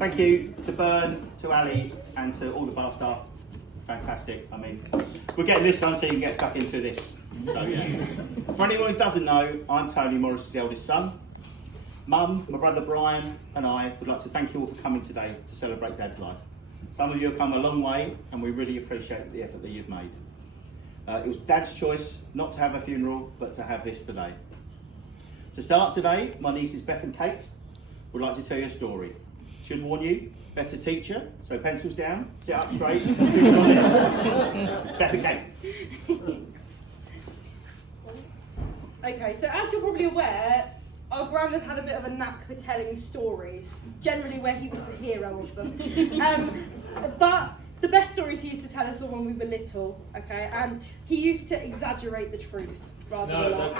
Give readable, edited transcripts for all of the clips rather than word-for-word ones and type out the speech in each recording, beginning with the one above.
Thank you to Bern, to Ali, and to all the bar staff. Fantastic. I mean, we're getting this done so you can get stuck into this. So, yeah. For anyone who doesn't know, I'm Tony, Maurice's eldest son. Mum, my brother Brian, and I would like to thank you all for coming today to celebrate Dad's life. Some of you have come a long way, and we really appreciate the effort that you've made. It was Dad's choice not to have a funeral, but to have this today. To start today, my nieces Beth and Kate would like to tell you a story. Should warn you, Beth's a teacher, so pencils down, sit up straight, Beth and Kate. Okay, so as you're probably aware, our granddad had a bit of a knack for telling stories, generally where he was the hero of them. But the best stories he used to tell us were when we were little, okay, and he used to exaggerate the truth rather than lie.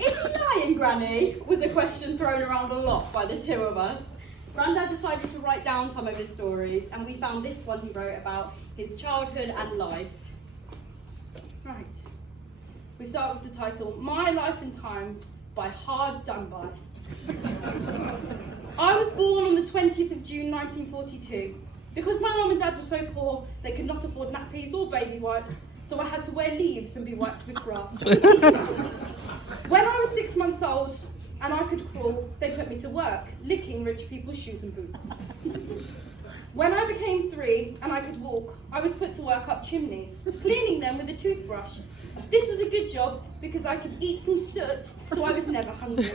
Is he lying, Granny? Was a question thrown around a lot by the two of us. Grandad decided to write down some of his stories, and we found this one he wrote about his childhood and life. Right. We start with the title, My Life and Times by Hard Done By. I was born on the 20th of June 1942. Because my mum and dad were so poor, they could not afford nappies or baby wipes, so I had to wear leaves and be wiped with grass. When I was 6 months old and I could crawl, they put me to work, licking rich people's shoes and boots. When I became 3 and I could walk, I was put to work up chimneys, cleaning them with a toothbrush. This was a good job because I could eat some soot, so I was never hungry.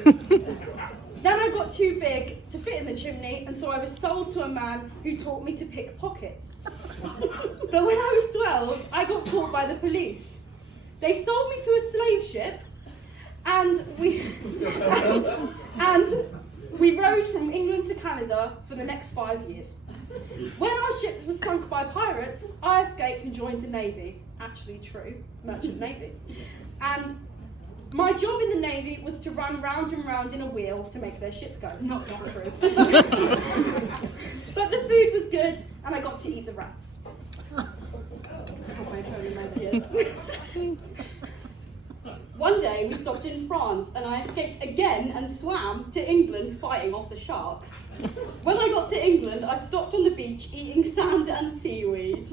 Then I got too big to fit in the chimney, and so I was sold to a man who taught me to pick pockets. But when I was 12, I got caught by the police. They sold me to a slave ship, and we rode from England to Canada for the next 5 years. When our ship was sunk by pirates, I escaped and joined the Navy. Actually true, Merchant Navy. And my job in the Navy was to run round and round in a wheel to make their ship go. Not true. But the food was good, and I got to eat the rats. Yes. One day we stopped in France and I escaped again and swam to England fighting off the sharks. When I got to England, I stopped on the beach eating sand and seaweed.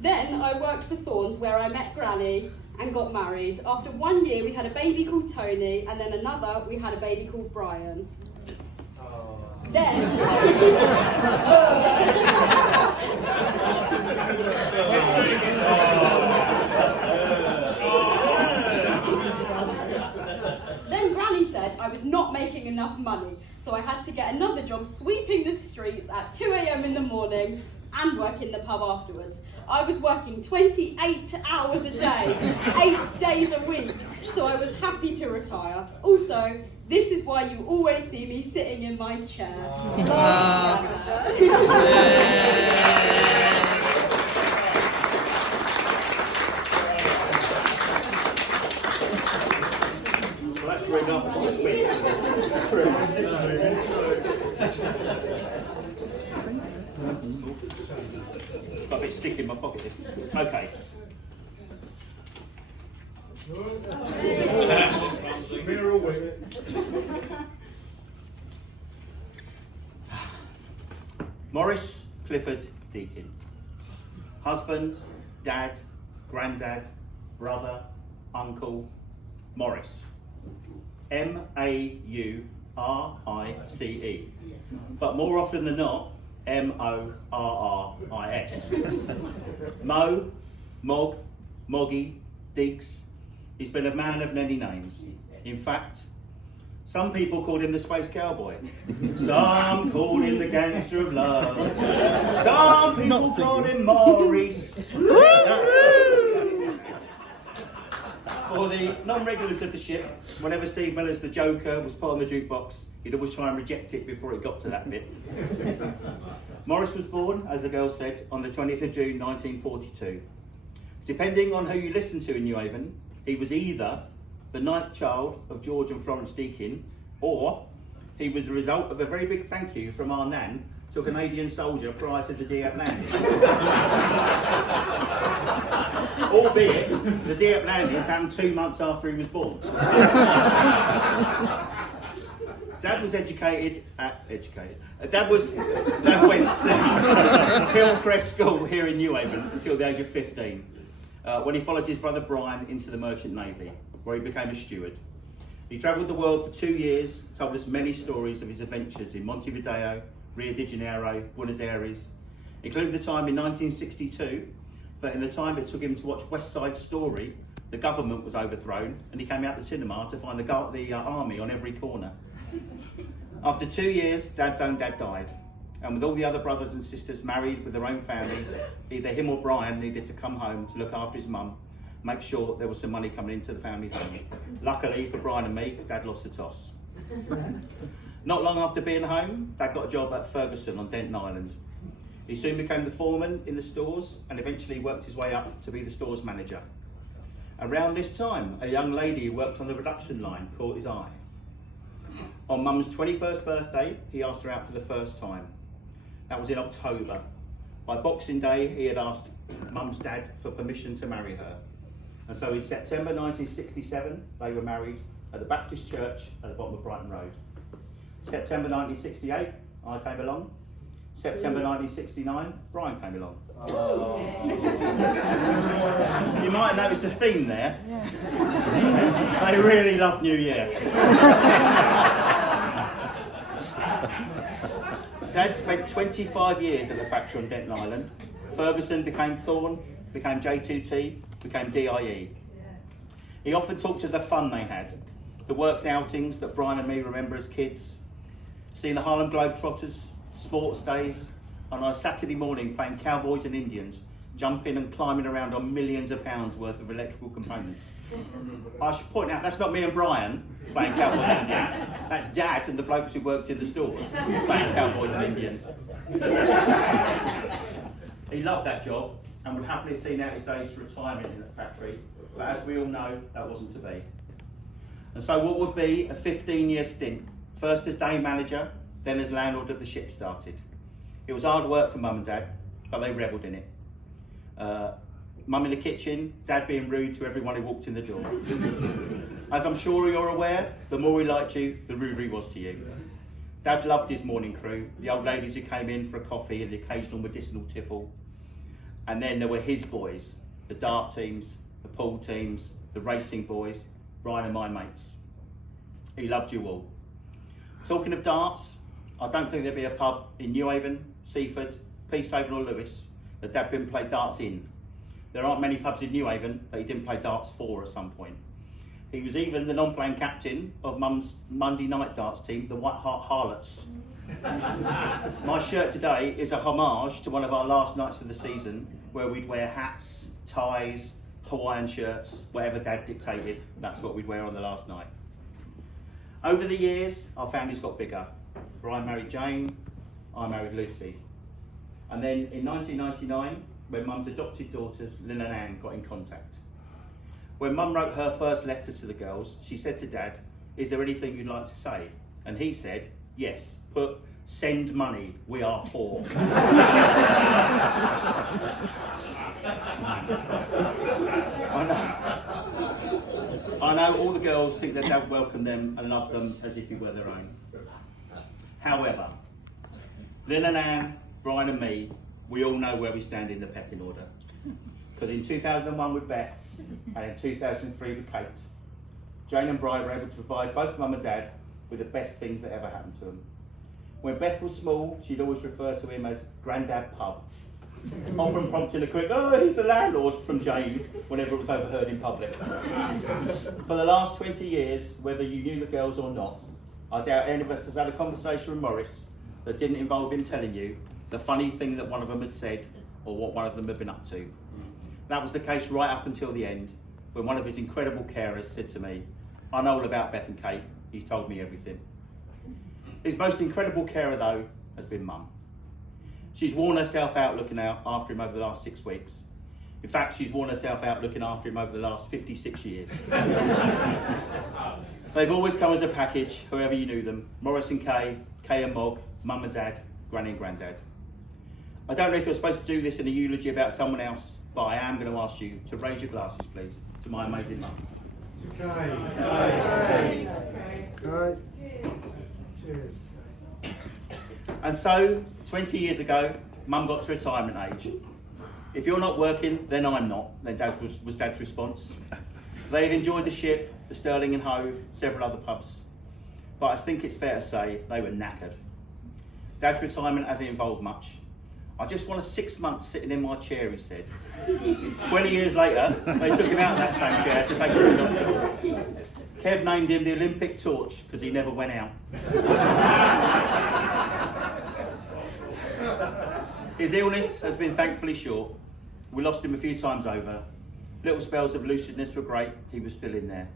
Then I worked for Thorns where I met Granny and got married. After 1 year we had a baby called Tony, and then another we had a baby called Brian. Then Granny said I was not making enough money, so I had to get another job sweeping the streets at 2 a.m. in the morning and work in the pub afterwards. I was working 28 hours a day, 8 days a week, so I was happy to retire. Also, this is why you always see me sitting in my chair. Well, that's enough for this week. Got a bit sticky in my pocket, this. Okay. Maurice Clifford Deakin. Husband, dad, granddad, brother, uncle, Maurice. M-A-U-R-I-C-E. But more often than not, M-O-R-R-I-S. Mo, Mog, Moggy, Deeks. He's been a man of many names. In fact, some people called him the Space Cowboy. Some called him the Gangster of Love. Some people called him Maurice. For the non-regulars of the ship, whenever Steve Miller's The Joker was put on the jukebox, he'd always try and reject it before it got to that bit. Maurice was born, as the girl said, on the 20th of June 1942. Depending on who you listen to in Newhaven, he was either the 9th child of George and Florence Deakin, or he was the result of a very big thank you from our Nan to a Canadian soldier prior to the Dieppe landing. Albeit, the Dieppe landings happened 2 months after he was born. Dad was educated. Dad went to Hillcrest School here in Newhaven until the age of 15, when he followed his brother Brian into the Merchant Navy, where he became a steward. He travelled the world for 2 years, told us many stories of his adventures in Montevideo, Rio de Janeiro, Buenos Aires, including the time in 1962 that in the time it took him to watch West Side Story, the government was overthrown and he came out the cinema to find the army on every corner. After 2 years, Dad's own dad died, and with all the other brothers and sisters married with their own families, either him or Brian needed to come home to look after his mum, make sure there was some money coming into the family home. Luckily for Brian and me, Dad lost the toss. Not long after being home, Dad got a job at Ferguson on Denton Island. He soon became the foreman in the stores and eventually worked his way up to be the store's manager. Around this time, a young lady who worked on the production line caught his eye. On Mum's 21st birthday, he asked her out for the first time. That was in October. By Boxing Day, he had asked Mum's dad for permission to marry her. And so in September 1967, they were married at the Baptist Church at the bottom of Brighton Road. September 1968, I came along. September 1969, Brian came along. Oh. You might have noticed a theme there. Yeah. They really love New Year. Dad spent 25 years at the factory on Denton Island. Ferguson became Thorn, became J2T, became DIE. He often talked of the fun they had, the works outings that Brian and me remember as kids, seeing the Harlem Globetrotters, sports days, and on a Saturday morning playing cowboys and Indians, jumping and climbing around on millions of pounds worth of electrical components. I should point out, that's not me and Brian playing cowboys and Indians. That's Dad and the blokes who worked in the stores playing cowboys and Indians. He loved that job and would happily have seen out his days to retirement in that factory, but as we all know, that wasn't to be. And so what would be a 15-year stint, first as day manager, then as landlord of the ship, started. It was hard work for Mum and Dad, but they revelled in it. Mum in the kitchen, Dad being rude to everyone who walked in the door. As I'm sure you're aware, the more he liked you, the ruder he was to you. Dad loved his morning crew, the old ladies who came in for a coffee and the occasional medicinal tipple. And then there were his boys, the dart teams, the pool teams, the racing boys, Brian and my mates. He loved you all. Talking of darts, I don't think there'd be a pub in Newhaven, Seaford, Peacehaven or Lewis that Dad didn't play darts in. There aren't many pubs in Newhaven that he didn't play darts for at some point. He was even the non-playing captain of Mum's Monday night darts team, the White Hart Harlots. My shirt today is a homage to one of our last nights of the season where we'd wear hats, ties, Hawaiian shirts, whatever Dad dictated, that's what we'd wear on the last night. Over the years, our families got bigger. Brian married Jane, I married Lucy. And then in 1999, when Mum's adopted daughters, Lynn and Anne, got in contact. When Mum wrote her first letter to the girls, she said to Dad, "Is there anything you'd like to say?" And he said, "Yes, put send money, we are poor." I know all the girls think that Dad would welcome them and love them as if he were their own. However, Lynn and Anne, Brian and me, we all know where we stand in the pecking order. Because in 2001 with Beth, and in 2003 with Kate, Jane and Brian were able to provide both Mum and Dad with the best things that ever happened to them. When Beth was small, she'd always refer to him as Grandad Pub, often prompting a quick, "Oh, he's the landlord," from Jane whenever it was overheard in public. For the last 20 years, whether you knew the girls or not, I doubt any of us has had a conversation with Maurice that didn't involve him telling you the funny thing that one of them had said or what one of them had been up to. That was the case right up until the end, when one of his incredible carers said to me, "I know all about Beth and Kate, he's told me everything." His most incredible carer though has been Mum. She's worn herself out looking out after him over the last 6 weeks. In fact, she's worn herself out looking after him over the last 56 years. They've always come as a package, whoever you knew them. Maurice and Kay, Kay and Mog, Mum and Dad, Granny and Grandad. I don't know if you're supposed to do this in a eulogy about someone else, but I am going to ask you to raise your glasses, please, to my amazing mum. And so, 20 years ago, Mum got to retirement age. If you're not working, then I'm not, then Dad was Dad's response. They had enjoyed the Ship, the Stirling and Hove, several other pubs. But I think it's fair to say they were knackered. Dad's retirement hasn't involved much. I just want a 6 months sitting in my chair, he said. 20 years later, they took him out of that same chair to take him to the hospital. Kev named him the Olympic torch because he never went out. His illness has been thankfully short. We lost him a few times over. Little spells of lucidness were great, he was still in there.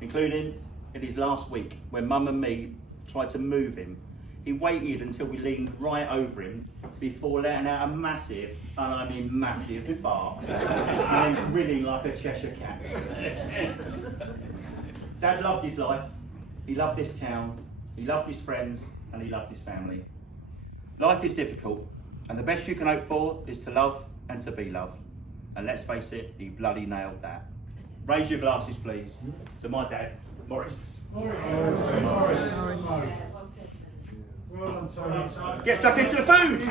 Including in his last week, when Mum and me tried to move him. He waited until we leaned right over him before letting out a massive, and I mean massive, fart, and then grinning like a Cheshire cat. Dad loved his life, he loved this town, he loved his friends, and he loved his family. Life is difficult, and the best you can hope for is to love and to be loved. And let's face it, he bloody nailed that. Raise your glasses, please, to my dad, Maurice. Well done, Tony. Get stuck into the food!